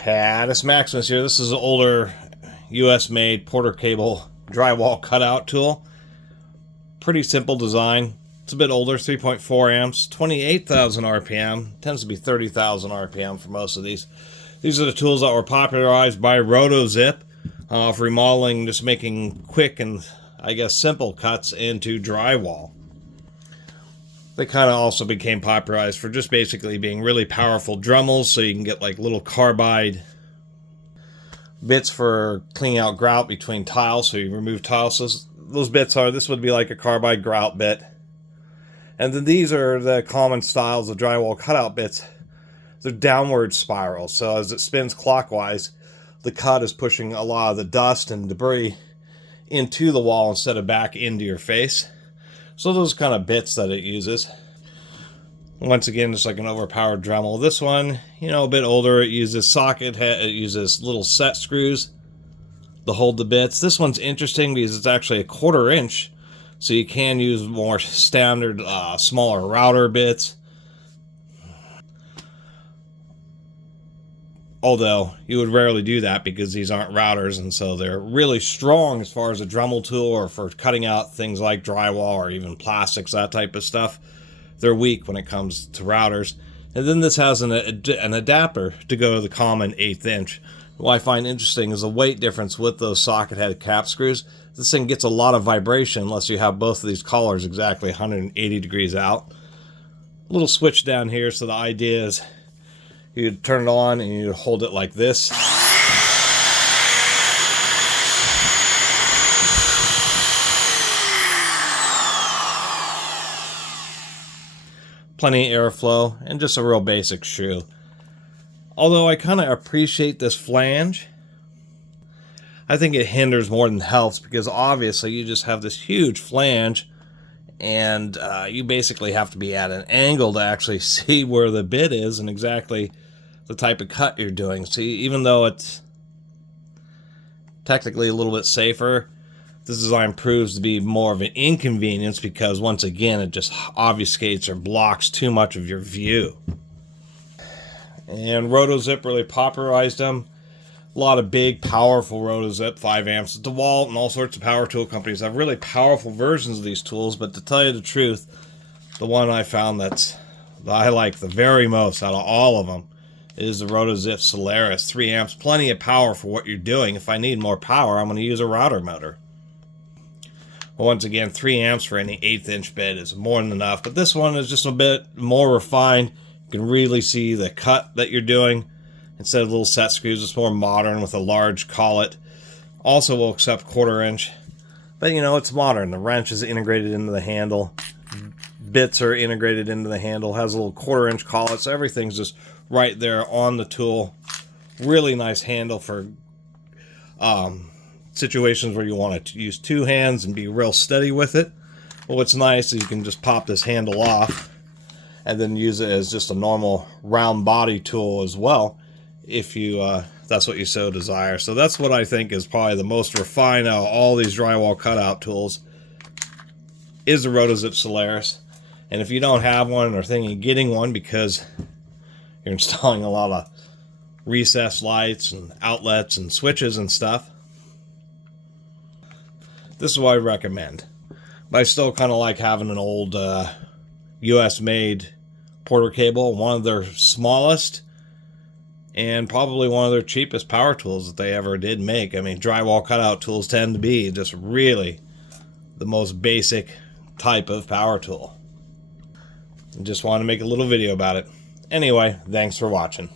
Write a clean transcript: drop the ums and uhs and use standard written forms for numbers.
Catus Maximus here. This is an older US made Porter cable drywall cutout tool. Pretty simple design. It's a bit older, 3.4 amps, 28,000 RPM. Tends to be 30,000 RPM for most of these. These are the tools that were popularized by rotozip for remodeling, just making quick and I guess simple cuts into drywall. They kind of also became popularized for just basically being really powerful Dremels, so you can get like little carbide bits for cleaning out grout between tiles, so you remove tiles. So those bits are, this would be like a carbide grout bit. And then these are the common styles of drywall cutout bits. They're downward spirals, so as it spins clockwise, the cut is pushing a lot of the dust and debris into the wall instead of back into your face. So those kind of bits that it uses. Once again, it's like an overpowered Dremel. This one, you know, a bit older. It uses socket head. It uses little set screws to hold the bits. This one's interesting because it's actually a 1/4 inch, so you can use more standard, smaller router bits. Although you would rarely do that because these aren't routers, and so they're really strong as far as a Dremel tool or for cutting out things like drywall or even plastics, that type of stuff. They're weak when it comes to routers. And then this has an adapter to go to the common 1/8 inch. What I find interesting is the weight difference with those socket head cap screws. This thing gets a lot of vibration unless you have both of these collars exactly 180 degrees out. A little switch down here, so the idea is you'd turn it on and you'd hold it like this. Plenty of airflow and just a real basic shoe. Although I kind of appreciate this flange, I think it hinders more than helps, because obviously you just have this huge flange and you basically have to be at an angle to actually see where the bit is and exactly the type of cut you're doing. See, even though it's technically a little bit safer, this design proves to be more of an inconvenience because, once again, it just obfuscates or blocks too much of your view. And rotozip really popularized them. A lot of big, powerful rotozip, 5 amps. DeWalt and all sorts of power tool companies have really powerful versions of these tools, but to tell you the truth, the one I found that I like the very most out of all of them is the rotozip Solaris. 3 amps, plenty of power for what you're doing. If I need more power, I'm going to use a router motor. Well, once again, 3 amps for any 1/8 inch bit is more than enough, but this one is just a bit more refined. You can really see the cut that you're doing. Instead of little set screws, it's more modern with a large collet. Also will accept 1/4 inch, but you know, it's modern. The wrench is integrated into the handle. Bits are integrated into the handle. Has a little 1/4 inch collet, so everything's just right there on the tool. Really nice handle for situations where you want to use 2 hands and be real steady with it. Well, what's nice is you can just pop this handle off and then use it as just a normal round body tool as well, if you that's what you so desire. So that's what I think is probably the most refined out of all these drywall cutout tools, is the rotozip Solaris. And if you don't have one or thinking of getting one because you're installing a lot of recessed lights and outlets and switches and stuff, this is what I recommend. But I still kind of like having an old US made Porter cable, one of their smallest and probably one of their cheapest power tools that they ever did make. I mean, drywall cutout tools tend to be just really the most basic type of power tool. I just wanted to make a little video about it. Anyway, thanks for watching.